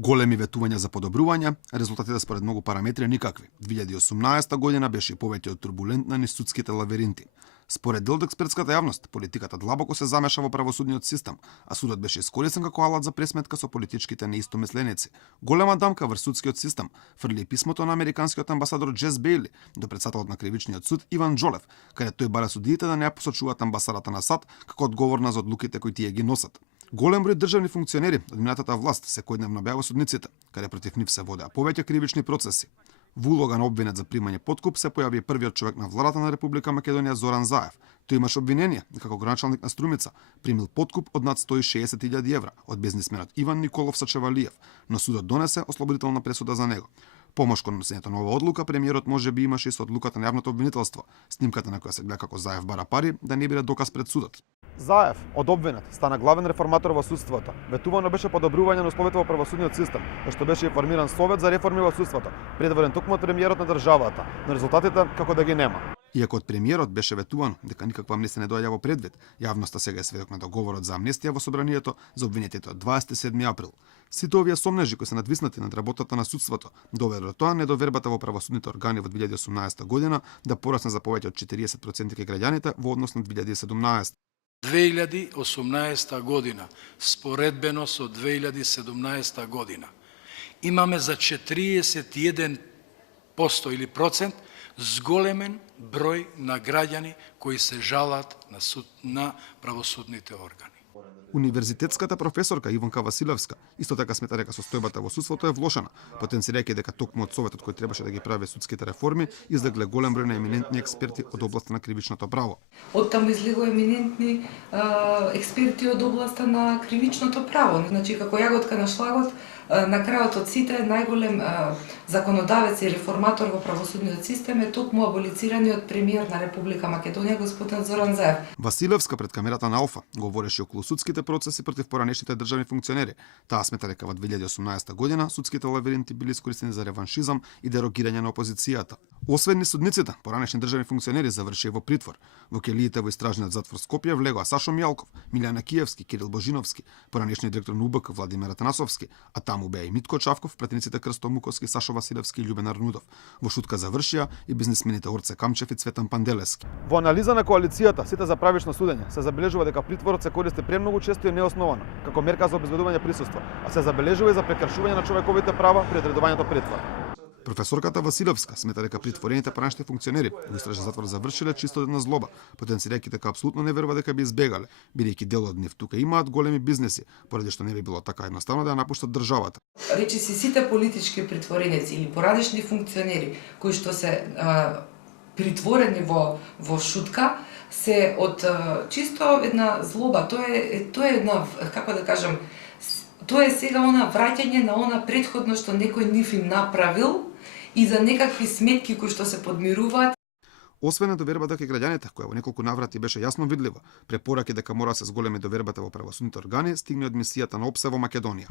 Големи ветувања за подобрување, резултатите според многу параметри никакви. 2018 година беше и повеќе од турбулентна низ судските лавиринти. Според дел од експертската јавност, политиката длабоко се замеша во правосудниот систем, а судот беше искористен како алат за пресметка со политичките неистомисленици. Голема дамка врз судскиот систем фрли писмото на американскиот амбасадор Джес Бейли до председателот на кривичниот суд Иван Джолев, каде тој бара судиите да не ја посочуваат амбасадата на САД како одговорна за одлуките кои тие ги носат. Голем број државни функционери од минатата власт секојдневно беа во судниците, каде против нив се водеа повеќе кривични процеси. Во улога на обвинет за примање подкуп се појави првиот човек на владата на Република Македонија Зоран Заев. Тој имаше обвинение како градоначалник на Струмица примил подкуп од над 160.000 евра од бизнисменот Иван Николов Сачевалиев, но судот донесе ослободителна пресуда за него. Помош кон носењето на оваа одлука премиерот може би имаше и со одлуката на јавното обвинителство, снимката на која се гледа како Заев бара пари да не биде доказ пред судот. Заев, од обвинет, стана главен реформатор во судството. Ветувано беше подобрување на условите во правосудниот систем, што беше формиран совет за реформи во судството, предводен токму од премиерот на државата, но резултатите како да ги нема. Иако од премиерот беше ветувано дека никаква амнестија не доаѓа во предвид, јавноста сега е сведок на договорот за амнестија во собранието за обвинетите од 27 април. Сите овие сомнежи кои се надвиснати над работата на судството доведе до тоа недовербата во правосудните органи во 2018 година да порасне за повеќе од 40% кај граѓаните во однос на 2017. 2018 година, споредбено со 2017 година, имаме за 41% или процент зголемен број на граѓани кои се жалат на правосудните органи. Универзитетската професорка Иванка Василевска исто така смета дека состојбата во судството е влошена, потенцирајќи дека токму од советот кој требаше да ги прави судските реформи излегле голем број на еминентни експерти од областа на кривичното право. Оттаму излегува еминентни експерти од областа на кривичното право. Значи, како јаготка на шлагот, на крајот од сите најголем законодавец и реформатор во правосудниот систем е токму аболицираниот премиер на Република Македонија господин Зоран Заев. Василевска пред камерата на Алфа говореше околу судските процеси против поранешните државни функционери. Таа смета дека во 2018 година судските лавиринти били искористени за реваншизам и дерогирање на опозицијата. Освен ни судниците, поранешни државни функционери завршија во притвор. Во келиите во истражниот затвор Скопје влегоа Сашо Мјалков, Милјана Киевски, Кирил Божиновски, поранешниот директор на УБК Владимир Атанасовски, а таму беа и Митко Чавков, пратениците Крсто Муковски, Сашо Василевски и Љубен Арнудов. Во шутка завршија и бизнисмените Орце Камчев и Цветан Панделески. Во анализа на коалицијата сите за правично судење се забележува дека притворот се користи премногу често и неосновано како мерка за обезбедување присуство, а се забележува и за прекршување на човековите права при одредувањето притвор. Професорката Василевска смета дека притворените поранешни функционери во истражен затвор завршиле чисто една злоба, потенцирајќи дека апсолутно не верува дека би избегале, бидејќи дел од нив тука имаат големи бизнеси, поради што не би било така едноставно да ја напуштат државата. Речиси сите политички притвореници или поранешни функционери кои што се притворени во шутка се од чисто една злоба. Тоа е една, како да кажам, тоа е сега она враќање на она претходно што некој нив им направил и за некакви сметки кои што се подмируваат. Освен недовербата кај граѓаните, која во неколку наврати беше јасно видлива, препораки дека мора се зголеми довербата во правосудните органи, стигне од мисијата на ОПСЕ во Македонија.